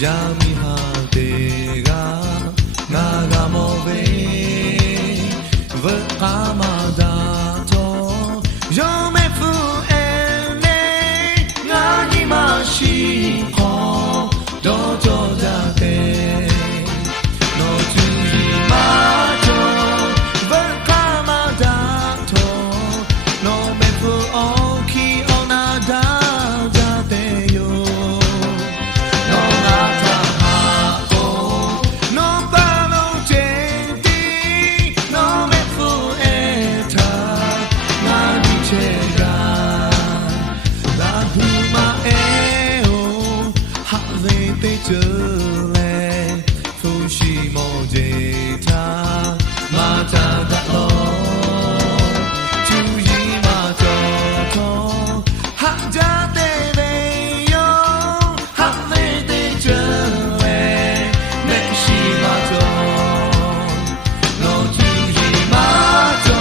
闇果てが長もべぶあまだと読めふえねがにましほどとだてのつじまとぶかまだとのめふおきおなだだてよFushi mo jeta mata da lo Chuji ma to ha ja de be yo ha le de jwe me shi ma to no chuji ma to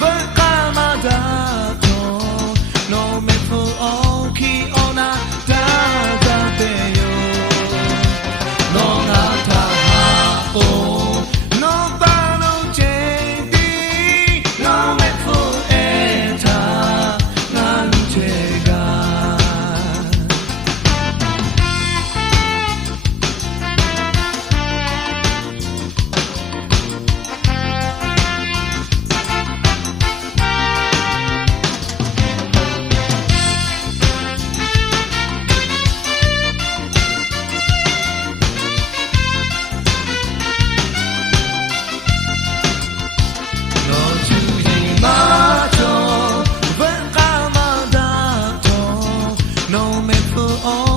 va ka ma da to no me fu o ki ona da da de yo No me for all